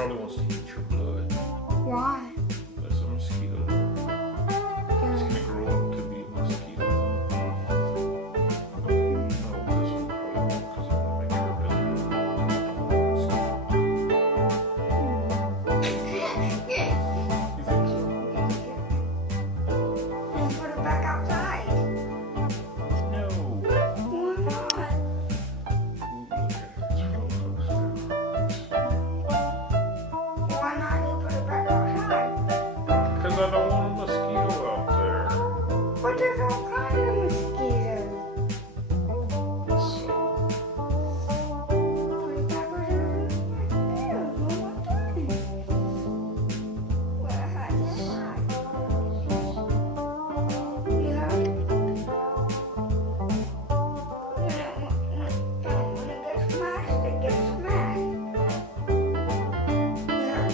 probably wants to eat your blood. Why? That's a mosquito larva. It's gonna grow up to be a mosquito. No, this one probably won't because I want to make sure it doesn't grow up to be a mosquito. You think so? Then put it back outside. No. Why not? Why not you put it back outside? Because I don't want a mosquito out there. But there's all kinds of mosquitoes. So, Put it back where there's mosquitoes. One more time. Well, I had to try. You have to. And when it gets smashed, it gets smashed. Yeah.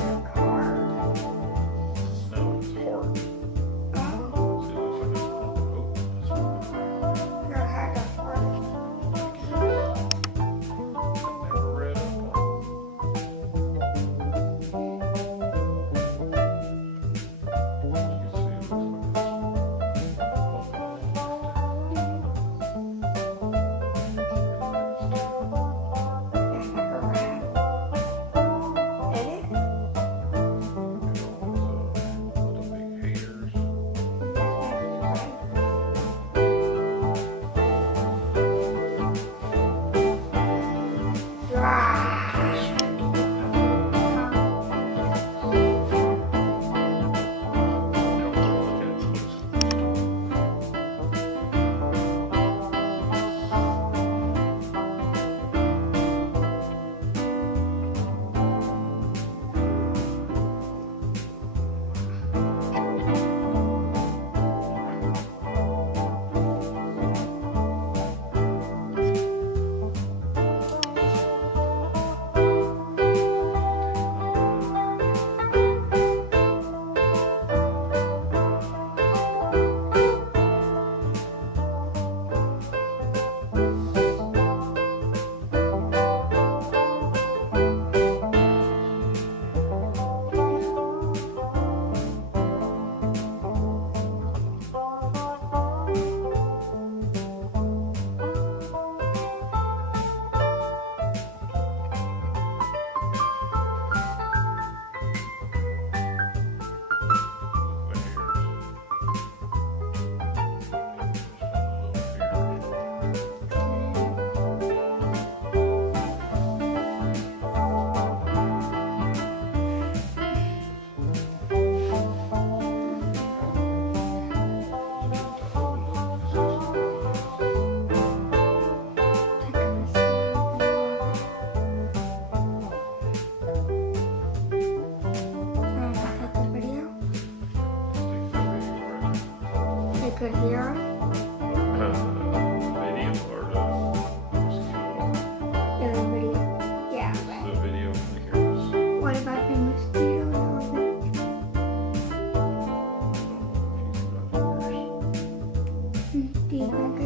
now it's hard. See, if I just pump it open, that's what I never read up on. You can see it looks like it's all the big haters. They could hear us. Video or the mosquito. The video. Yeah, The but video can hear us. what about the mosquito? I don't know if he's got ears. Do you think